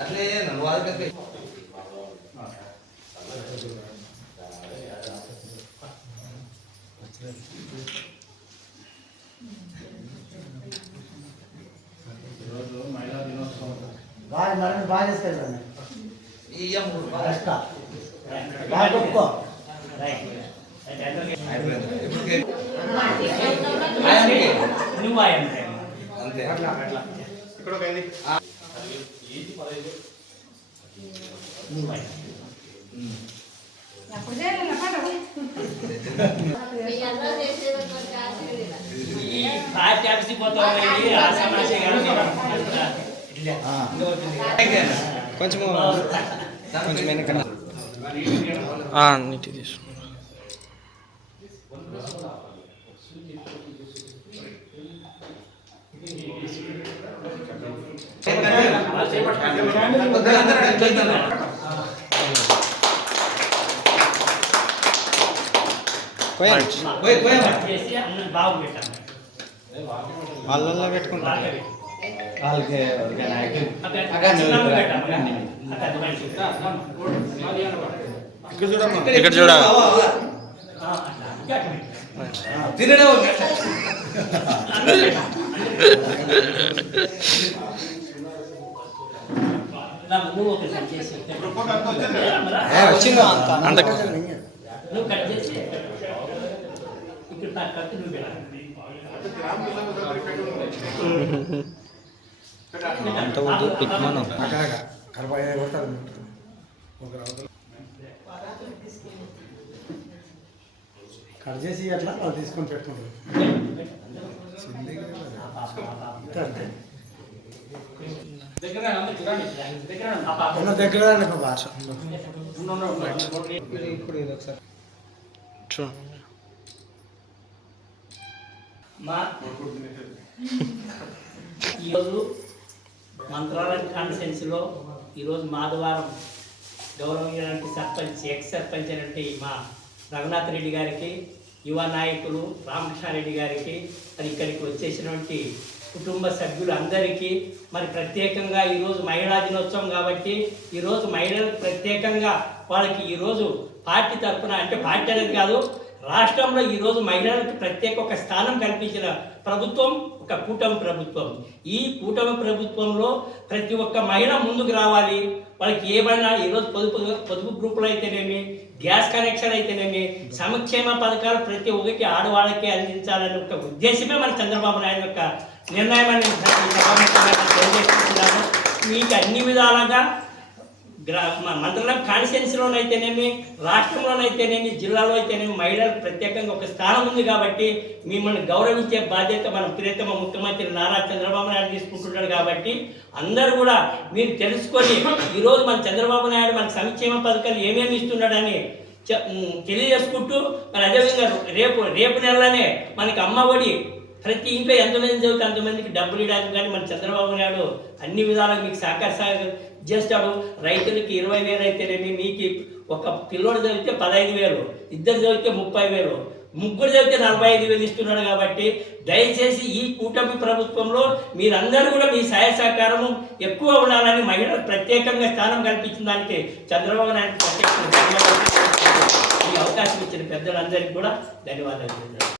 అట్లే వాళ్ళకి మహిళా దినోత్సవం బాగా చేస్తారు అంతే ఇక్కడ ఒక ఐదు కొంచెం కొంచెం వెనక నీటి తీసుకు వాళ్ళల్లో పెట్టుకుంటారు ఇక్కడ చూడ తినడం వచ్చిందా అంత అంత వద్దు పిక్మను కట్ చేసి అట్లా వాళ్ళు తీసుకొని పెట్టుకుంటారు దగ్గర భాష ఇప్పుడు ఇది ఒకసారి ఈరోజు మంత్రాలయం కాన్స్టిట్యున్సీలో ఈరోజు మాధవారం గౌరవనీయులైన సర్పంచ్ ఎక్స్ సర్పంచ్ అయినటువంటి మా రఘునాథ్ రెడ్డి గారికి యువ నాయకులు రామకృష్ణారెడ్డి గారికి మరి ఇక్కడికి వచ్చేసినటువంటి కుటుంబ సభ్యులందరికీ మరి ప్రత్యేకంగా ఈరోజు మహిళా దినోత్సవం కాబట్టి ఈరోజు మహిళలకు ప్రత్యేకంగా వాళ్ళకి ఈరోజు పార్టీ తరఫున అంటే పార్టీ అనేది కాదు రాష్ట్రంలో ఈరోజు మహిళలకు ప్రత్యేక ఒక స్థానం కల్పించిన ప్రభుత్వం ఒక కూటమి ప్రభుత్వం. ఈ కూటమి ప్రభుత్వంలో ప్రతి ఒక్క మహిళ ముందుకు రావాలి. వాళ్ళకి ఏమైనా ఈరోజు పొదుపు గ్రూపులు అయితేనేమి, గ్యాస్ కనెక్షన్ అయితేనేమి, సంక్షేమ పథకాలు ప్రతి ఒక్కటి ఆడవాళ్ళకి అందించాలనే ఒక ఉద్దేశమే మన చంద్రబాబు నాయుడు యొక్క నిర్ణయం అని తెలియజేస్తున్నాను. మీకు అన్ని విధాలుగా మండలం కాన్స్టిట్యున్సీలోనైతేనేమి, రాష్ట్రంలోనైతేనేమి, జిల్లాలో అయితేనేమి మహిళలకు ప్రత్యేకంగా ఒక స్థానం ఉంది కాబట్టి మిమ్మల్ని గౌరవించే బాధ్యత మన ప్రియతమ ముఖ్యమంత్రి నారా చంద్రబాబు నాయుడు తీసుకుంటున్నాడు. కాబట్టి అందరూ కూడా మీరు తెలుసుకొని ఈరోజు మన చంద్రబాబు నాయుడు మన సంక్షేమ పథకాలు ఏమేమి ఇస్తున్నాడని తెలియజేసుకుంటూ మరి అదేవిధంగా రేపు నెలలోనే మనకి అమ్మఒడి ప్రతి ఇంట్లో ఎంతమంది చదివితే అంతమందికి డబ్బులు ఇవ్వడానికి కానీ మన చంద్రబాబు నాయుడు అన్ని విధాలుగా మీకు సహకారం చేస్తాడు. రైతులకి 20,000 అయితేనేమి, మీకు ఒక పిల్లోడు చదివితే 15,000, ఇద్దరు చదివితే 30,000, ముగ్గురు చదివితే 45,000 ఇస్తున్నాడు. కాబట్టి దయచేసి ఈ కూటమి ప్రభుత్వంలో మీరందరూ కూడా మీ సహాయ సహకారము ఎక్కువ ఉండాలని మహిళలకు ప్రత్యేకంగా స్థానం కల్పించిన దానికి చంద్రబాబు నాయుడు ప్రత్యేకంగా ఈ అవకాశం ఇచ్చిన పెద్దలందరికీ కూడా ధన్యవాదాలు.